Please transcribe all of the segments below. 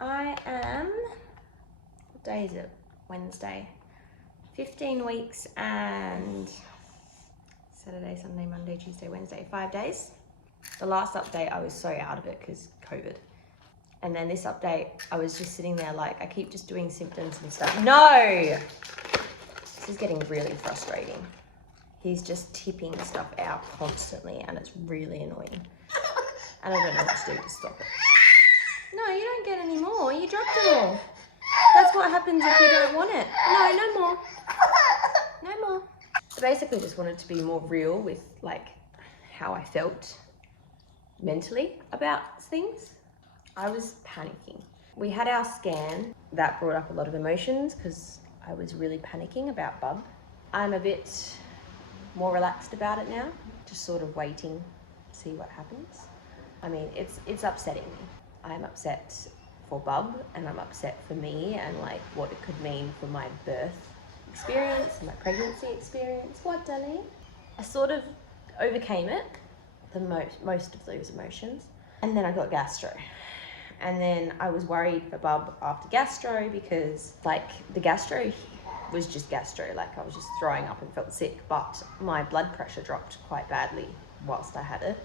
I am, what day is it? Wednesday. 15 weeks and Saturday, Sunday, Monday, Tuesday, Wednesday, 5 days. The last update, I was so out of it because COVID. And then this update, I was just sitting there like, I keep just doing symptoms and stuff. No! This is getting really frustrating. He's just tipping stuff out constantly and it's really annoying. And I don't know what to do to stop it. No, you don't get any more. You dropped them all. That's what happens if you don't want it. No, no more. No more. I basically just wanted to be more real with like how I felt mentally about things. I was panicking. We had our scan. That brought up a lot of emotions because I was really panicking about Bub. I'm a bit more relaxed about it now, just sort of waiting to see what happens. I mean, it's upsetting me. I'm upset for Bub and I'm upset for me and like what it could mean for my birth experience and my pregnancy experience. What, darling? I sort of overcame it, most of those emotions. And then I got gastro. And then I was worried for Bub after gastro because like the gastro was just gastro, like I was just throwing up and felt sick, but my blood pressure dropped quite badly whilst I had it.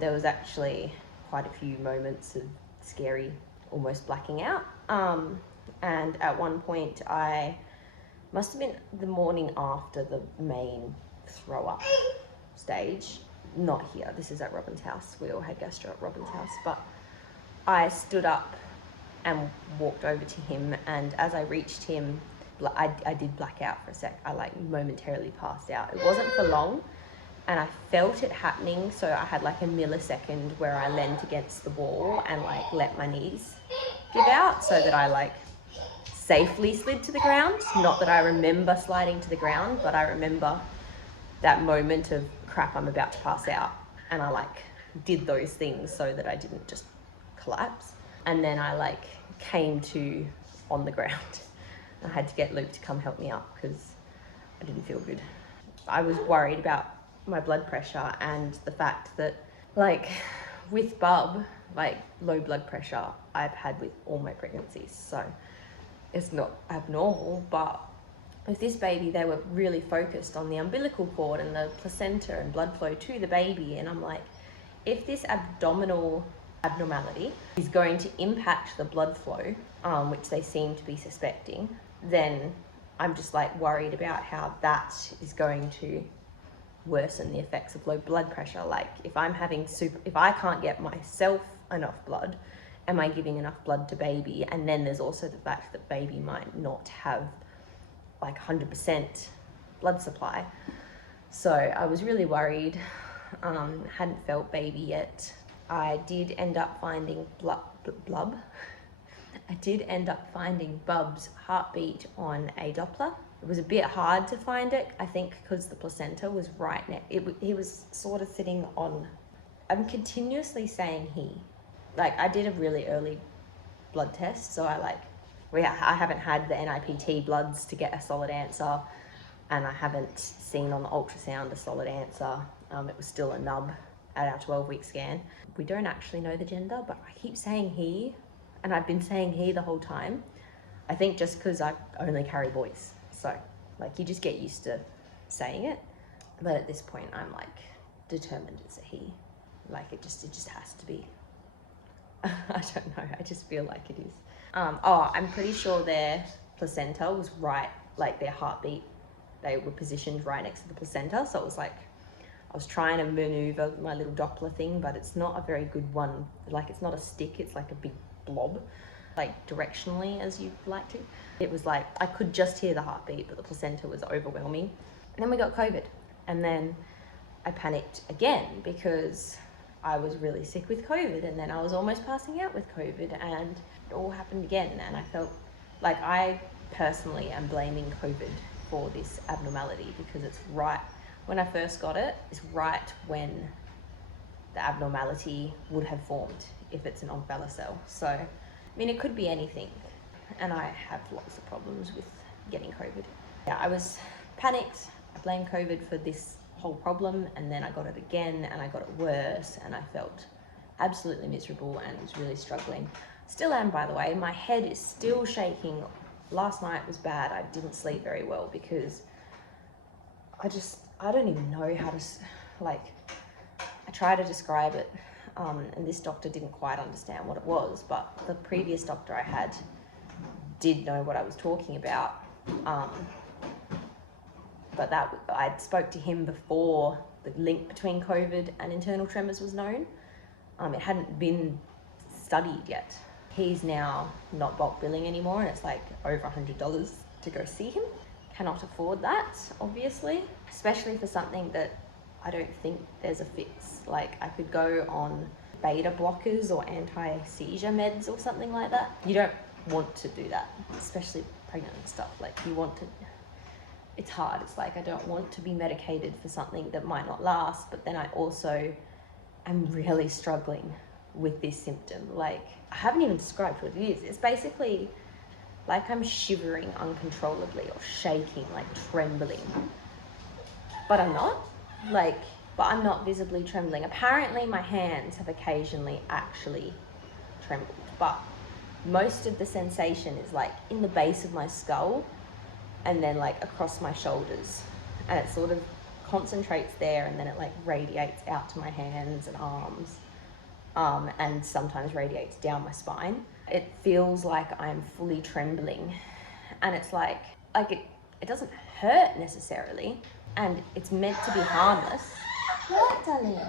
There was actually quite a few moments of scary, almost blacking out. And at one point I must have been the morning after the main throw up stage. Not here, this is at Robin's house. We all had gastro at Robin's house, but I stood up and walked over to him, and as I reached him, I did black out for a sec. I like momentarily passed out. It wasn't for long, and I felt it happening, so I had like a millisecond where I leant against the wall and like let my knees give out so that I like safely slid to the ground. Not that I remember sliding to the ground, but I remember that moment of crap, I'm about to pass out, and I like did those things so that I didn't just collapse. And then I like came to on the ground. I had to get Luke to come help me up because I didn't feel good. I was worried about my blood pressure and the fact that like with Bub, like low blood pressure I've had with all my pregnancies, so it's not abnormal. But with this baby, they were really focused on the umbilical cord and the placenta and blood flow to the baby, and I'm like, if this abdominal abnormality is going to impact the blood flow, which they seem to be suspecting, then I'm just like worried about how that is going to worsen the effects of low blood pressure. Like if I'm having if I can't get myself enough blood, am I giving enough blood to baby? And then there's also the fact that baby might not have like 100% blood supply. So I was really worried. Hadn't felt baby yet. I did end up finding I did end up finding Bub's heartbeat on a Doppler. It was a bit hard to find it, I think, because the placenta was right next. He was sort of sitting on. I'm continuously saying he. Like I did a really early blood test, so I haven't had the NIPT bloods to get a solid answer, and I haven't seen on the ultrasound a solid answer. It was still a nub at our 12-week scan. We don't actually know the gender, but I keep saying he, and I've been saying he the whole time. I think just because I only carry boys, so like you just get used to saying it. But at this point, I'm like determined it's a he. Like it just has to be. I don't know. I just feel like it is. I'm pretty sure their placenta was right, like their heartbeat. They were positioned right next to the placenta, so it was like I was trying to maneuver my little Doppler thing, but it's not a very good one. Like it's not a stick, it's like a big blob, like directionally as you'd like to. It was like I could just hear the heartbeat, but the placenta was overwhelming. And then we got COVID, and then I panicked again because I was really sick with COVID, and then I was almost passing out with COVID, and it all happened again. And I felt like I personally am blaming COVID for this abnormality because it's right when I first got it, it's right when the abnormality would have formed if it's an Omphalocele. So, I mean, it could be anything, and I have lots of problems with getting COVID. Yeah, I was panicked. I blamed COVID for this whole problem, and then I got it again, and I got it worse, and I felt absolutely miserable and was really struggling. Still am, by the way. My head is still shaking. Last night was bad. I didn't sleep very well because I don't even know how to, like, I try to describe it, and this doctor didn't quite understand what it was, but the previous doctor I had did know what I was talking about. But I spoke to him before the link between COVID and internal tremors was known. It hadn't been studied yet. He's now not bulk billing anymore, and it's like over $100 to go see him. Cannot afford that, obviously, especially for something that I don't think there's a fix. Like, I could go on beta blockers or anti-seizure meds or something like that. You don't want to do that, especially pregnant and stuff. Like, you want to, it's hard. It's like, I don't want to be medicated for something that might not last, but then I also am really struggling with this symptom. Like, I haven't even described what it is. It's basically like I'm shivering uncontrollably or shaking, like trembling. But I'm not. But I'm not visibly trembling. Apparently my hands have occasionally actually trembled, but most of the sensation is like in the base of my skull and then like across my shoulders. And it sort of concentrates there and then it like radiates out to my hands and arms. And sometimes radiates down my spine. It feels like I'm fully trembling, and it's like it doesn't hurt necessarily, and it's meant to be harmless. What, darling?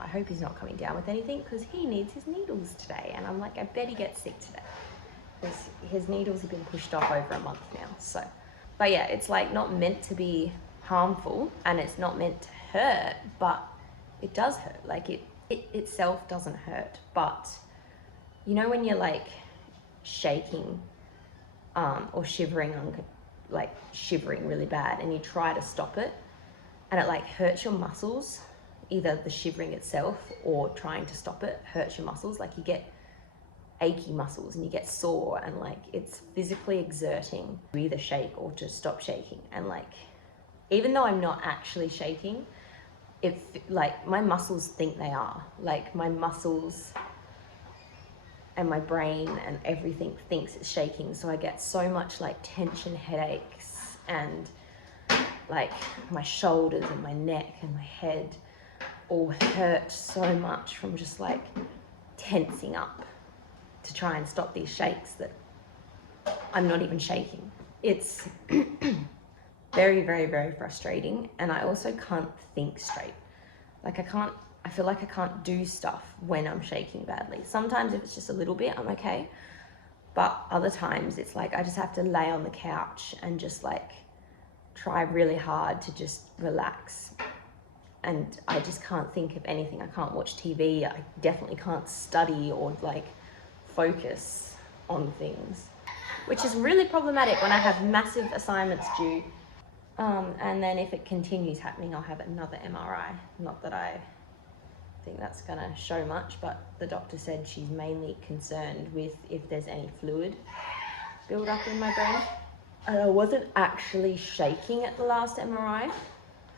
I hope he's not coming down with anything because he needs his needles today, and I'm like, I bet he gets sick today because his needles have been pushed off over a month now. So, but yeah, it's like not meant to be harmful, and it's not meant to hurt, but it does hurt. Like it itself doesn't hurt, but you know when you're like shaking or shivering, like shivering really bad, and you try to stop it and it like hurts your muscles, either the shivering itself or trying to stop it hurts your muscles. Like you get achy muscles and you get sore, and like it's physically exerting to either shake or to stop shaking. And like, even though I'm not actually shaking, like my muscles think they are. Like my muscles and my brain and everything thinks it's shaking. So I get so much like tension headaches, and like my shoulders and my neck and my head all hurt so much from just like tensing up to try and stop these shakes that I'm not even shaking. It's very, very, very frustrating. And I also can't think straight. Like I feel like I can't do stuff when I'm shaking badly. Sometimes if it's just a little bit, I'm okay. But other times it's like I just have to lay on the couch and just like try really hard to just relax. And I just can't think of anything. I can't watch TV. I definitely can't study or like focus on things, which is really problematic when I have massive assignments due. And then if it continues happening, I'll have another MRI. Not that I think that's gonna show much, but the doctor said she's mainly concerned with if there's any fluid build up in my brain. And I wasn't actually shaking at the last MRI.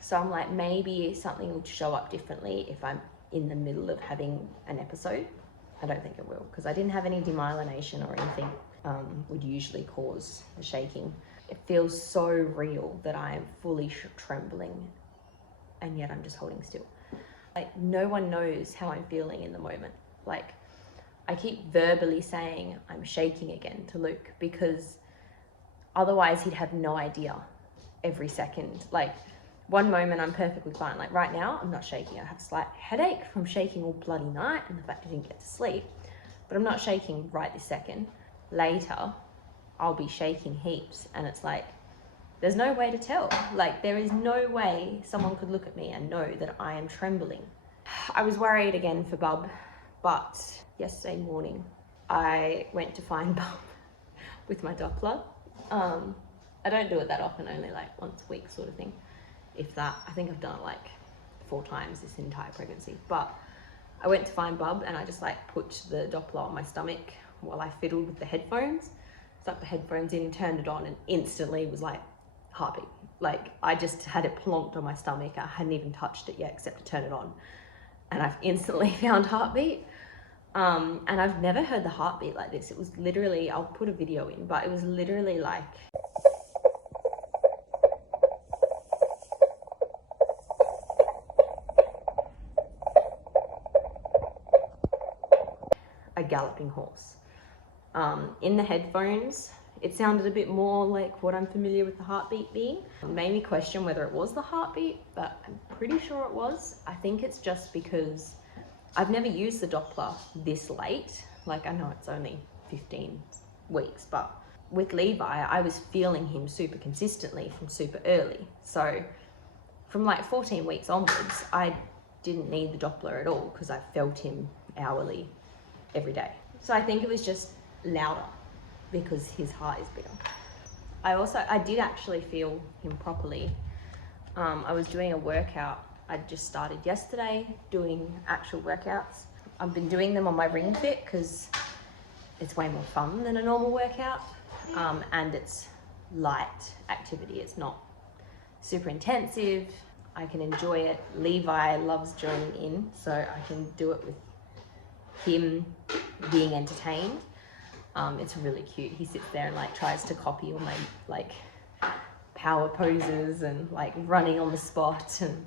So I'm like, maybe something will show up differently if I'm in the middle of having an episode. I don't think it will, because I didn't have any demyelination or anything would usually cause the shaking. It feels so real that I am fully trembling, and yet I'm just holding still. Like no one knows how I'm feeling in the moment. Like I keep verbally saying I'm shaking again to Luke, because otherwise he'd have no idea every second. Like one moment I'm perfectly fine. Like right now I'm not shaking. I have a slight headache from shaking all bloody night and the fact I didn't get to sleep, but I'm not shaking right this second. Later I'll be shaking heaps, and it's like there's no way to tell. Like there is no way someone could look at me and know that I am trembling. I was worried again for Bub, but yesterday morning I went to find Bub with my Doppler. I don't do it that often, only like once a week sort of thing, if that. I think I've done it like 4 times this entire pregnancy. But I went to find Bub and I just like put the Doppler on my stomach while I fiddled with the headphones. Stuck the headphones in, turned it on, and instantly was like heartbeat. Like I just had it plonked on my stomach. I hadn't even touched it yet except to turn it on, and I've instantly found heartbeat. And I've never heard the heartbeat like this. It was literally, I'll put a video in, but it was literally like a galloping horse. In the headphones, it sounded a bit more like what I'm familiar with the heartbeat being. It made me question whether it was the heartbeat, but I'm pretty sure it was. I think it's just because I've never used the Doppler this late. Like, I know it's only 15 weeks, but with Levi, I was feeling him super consistently from super early. So from like 14 weeks onwards, I didn't need the Doppler at all because I felt him hourly every day. So I think it was just louder because his heart is bigger. I did actually feel him properly. I was doing a workout. I just started yesterday doing actual workouts. I've been doing them on my Ring Fit because it's way more fun than a normal workout, and it's light activity. It's not super intensive. I can enjoy it. Levi loves joining in, so I can do it with him being entertained. It's really cute. He sits there and like tries to copy all my like power poses and like running on the spot, and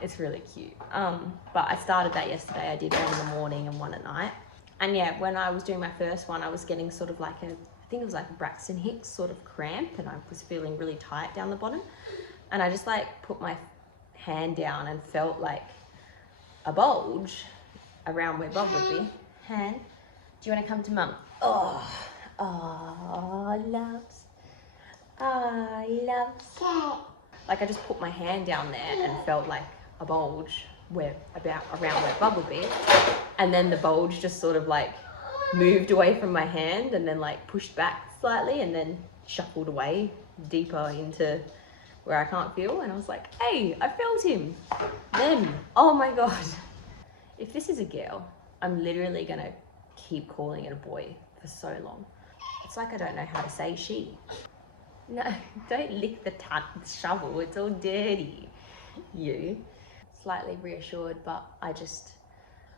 it's really cute. But I started that yesterday. I did one in the morning and one at night. And yeah, when I was doing my first one, I was getting sort of like I think it was like a Braxton Hicks sort of cramp, and I was feeling really tight down the bottom. And I just like put my hand down and felt like a bulge around where Bob would be. Hand, do you want to come to mum? Oh, loves. Like I just put my hand down there and felt like a bulge around where Bob would be. And then the bulge just sort of like moved away from my hand and then like pushed back slightly and then shuffled away deeper into where I can't feel. And I was like, hey, I felt him. Then, oh my God. If this is a girl, I'm literally gonna keep calling it a boy for so long. It's like I don't know how to say she. No, don't lick the shovel, it's all dirty. You. Slightly reassured, but I just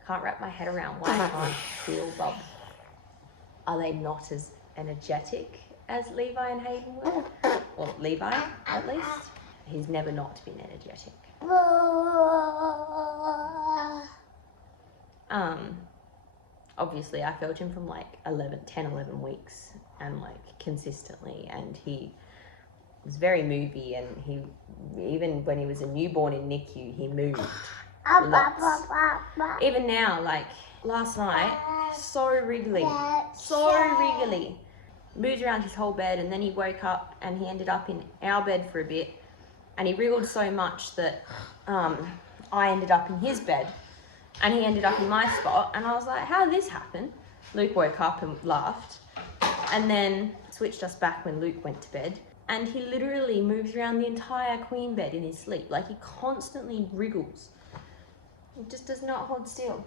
can't wrap my head around why I can't feel Bob. Are they not as energetic as Levi and Hayden were? Or Levi, at least. He's never not been energetic. Obviously I felt him from like 10, 11 weeks and like consistently, and he was very movie, and he, even when he was a newborn in NICU, he moved lots. Even now, like last night, so wriggly, moved around his whole bed, and then he woke up and he ended up in our bed for a bit, and he wriggled so much that I ended up in his bed. And he ended up in my spot, and I was like, how did this happen? Luke woke up and laughed, and then switched us back when Luke went to bed. And he literally moves around the entire queen bed in his sleep. Like, he constantly wriggles. He just does not hold still.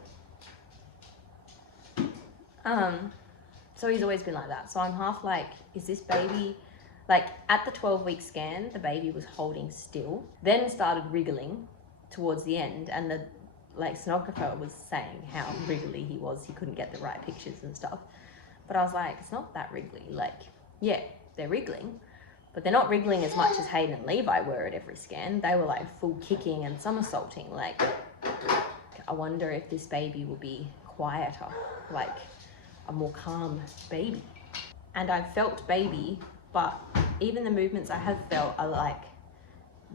So he's always been like that. So I'm half like, is this baby, like at the 12-week scan, the baby was holding still, then started wriggling towards the end, and the sonographer was saying how wriggly he was. He couldn't get the right pictures and stuff. But I was like, it's not that wriggly. Like, yeah, they're wriggling, but they're not wriggling as much as Hayden and Levi were at every scan. They were like full kicking and somersaulting. Like, I wonder if this baby will be quieter, like a more calm baby. And I've felt baby, but even the movements I have felt are like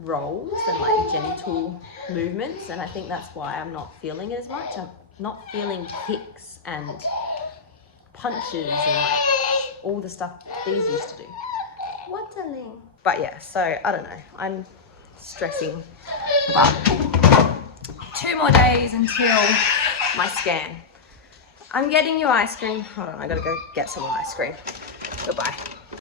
rolls and like gentle movements, and I think that's why I'm not feeling it as much. I'm not feeling kicks and punches and like all the stuff these used to do. What, darling? But yeah, so I don't know, I'm stressing, but 2 more days until my scan. I'm getting you ice cream. Hold on, I gotta go get some ice cream. Goodbye.